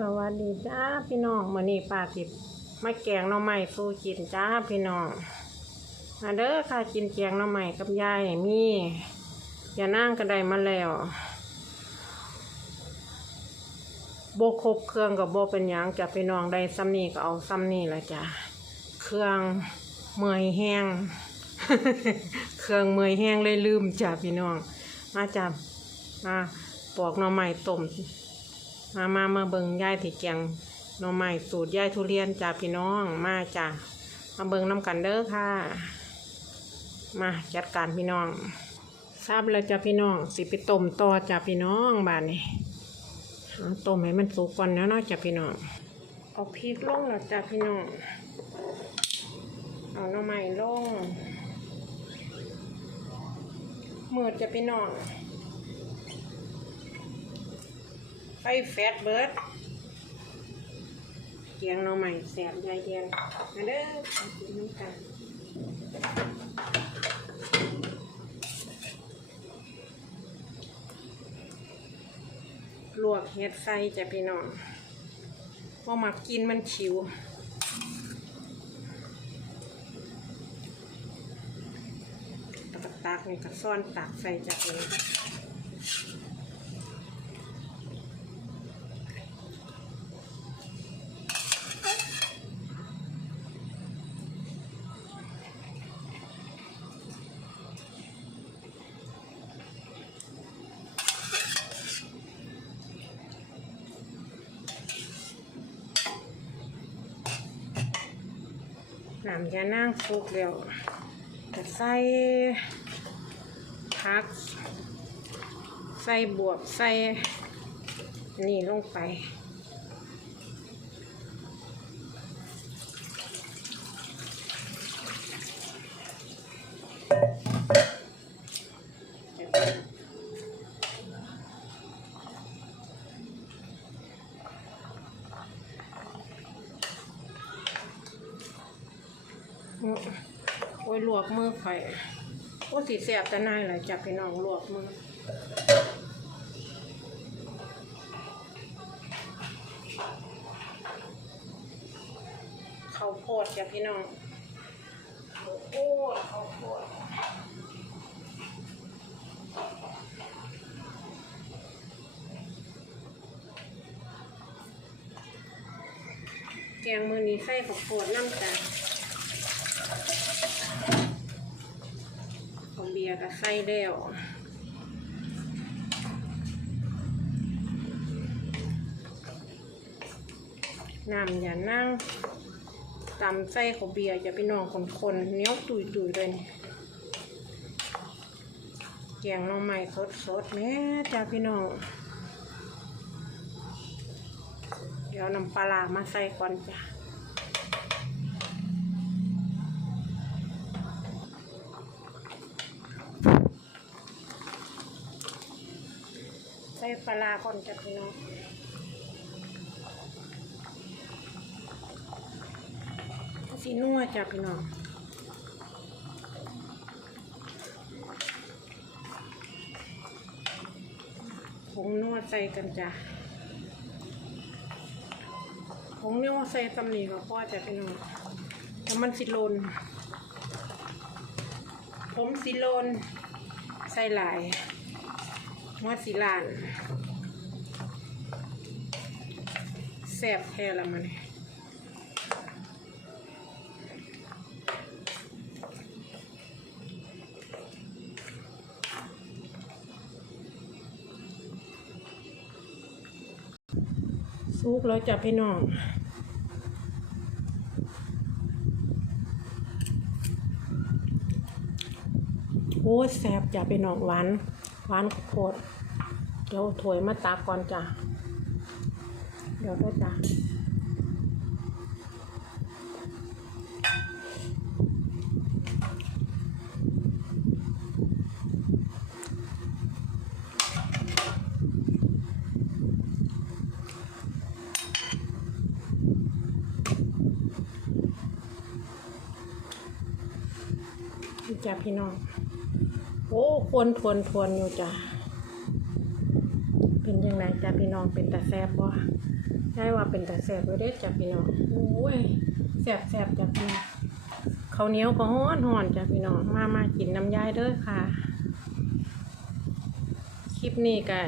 สวัสดีจ้าพี่น้องมื้อนี้ป้าสิมาแกงหน่อไม้สู้กินจ้าพี่น้องมาเด้อค่ะกินแกงหน่อไม้กับยายมีอย่านั่งกระไดมาแล้วโบครบเครื่องกับโบเป็นหยังจ้ะพี่น้องได้ซ้ำนี่ก็เอาซ้ำนี่ละจ้ะเครื่องเมื่อยแห้ง เครื่องเมื่อยแห้งเลยลืมจ้ะพี่น้อง มาจ้ะมาปอกหน่อไม้ต้ม มามามาเบิงยายที่แกงหน่อไม้สูตรยายทุเรียนจ้าพี่น้องมาจ้ามาเบิงน้ำกันเด้อค่ะ มาจัดการพี่น้อง ทราบแล้วจ้าพี่น้องสิไปต้มต่อจ้าพี่น้องบ้านนี้ต้มให้มันสุกก่อนนะเนาะจ้าพี่น้องเอาพริกลงแล้วจ้าพี่น้องเอาหน่อไม้ลงเมืดจ้าพี่น้อง ไฟแฟตเบิร์ดเกียงหน่อใหม่แสบยายเกียงมาเด้อกินน้ำกันลวกเฮ็ดไส้จะพี่น้องพอมากินมันชิวตะกตักนี่ก็ซ่อนตักใส่จะพี่น้ น้ำยานั่งสุกแล้วจะใส่ผัก ใส่บวบใส่นี่ลงไป อ้ยลวกมือข่อยโอ้สีแสบแต่นายเลยจับพี่น้องลวกมือข้าวโพดจ้ะพี่น้องโอ้ยข้าวโพดแกงมือนี้ใส่ข้าวโพดน้ำตาล อยร์ก็ใส่แล้วน้ำอย่านั่งตำใส่ของเบียร์อย่าไปนองคนๆเนี้ยวตุยตุยๆเลยนี่แกงหน้องใหม่สดๆแม่จ้าพี่น้อง เดี๋ยวน้ำปลาร้ามาใส่ก่อนจ้ะ ปลาร้าก่อนจ้ะพี่น้องสีนัวจ้ะพี่น้องผงนัวใส่กันจ้ะผงนัวใส่ตำหนิก็พอจ้ะพี่น้องแล้วมันสิโลนผมสิโลนใส่หลาย หัวสีลานแซ่บแท้ละมันสุกแล้วจะพี่น้องโอ้แซ่บจะพี่น้องหวานหวานข้าวโพด เดี๋ยวถวยมาตาก่อนจ้ะ เดี๋ยวด้วยจ้ะนี่จ้ะพี่น้อง โอ้ ควรทวนทวนอยู่จ้ะ เป็นยังไงจ้ะพี่น้องเป็นแตาแซบบ่ยายว่าเป็นแตาแซ่บอยู่เด้จ้ะพี่น้องโอ้ยแซบแซบจ้ะพี่น้องข้าเหนียวก็ฮ้อนฮ้อนจ้ะพี่น้องมามากินน้ำยายเด้อค่ะ คลิปนี้ก็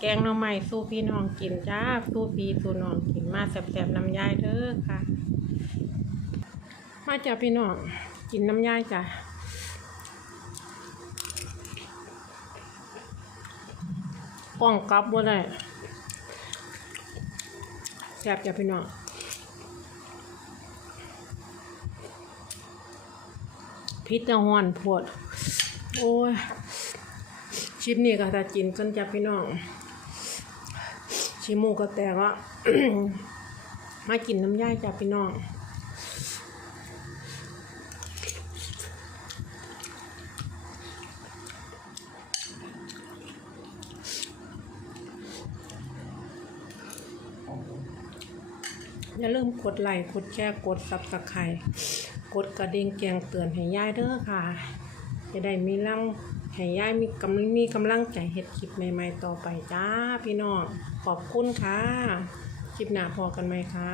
แกงหน่อไม้สู้พี่น้องกินจ้าสู้พี่สู้น้องกินมาแซ่บๆน้ำยายเด้อค่ะ มาจ้ะพี่น้องกินน้ำยายจ้ะ กล้องกลับบ่ได้แซ่บจ้ะพี่น้องพิษจะหอนปวด โอ้ย ชิปนี้ก็จะกินจนจะพี่น้อง ชิมูก็แต่ว่ามากินน้ำย่ายจ้ะพี่น้อง อย่าลืมกดไลค์กดแชร์กดซับสไครต์กดกระดิ่งแจ้งเตือนให้ย่ายเด้อค่ะ จะได้มีลังให้ย่ายมีกำลังมีกำลังใจเห็ดคลิปใหม่ ๆ ต่อไปจ้าพี่น้องขอบคุณค่ะ คลิปหน้าพอกันไหมค่ะ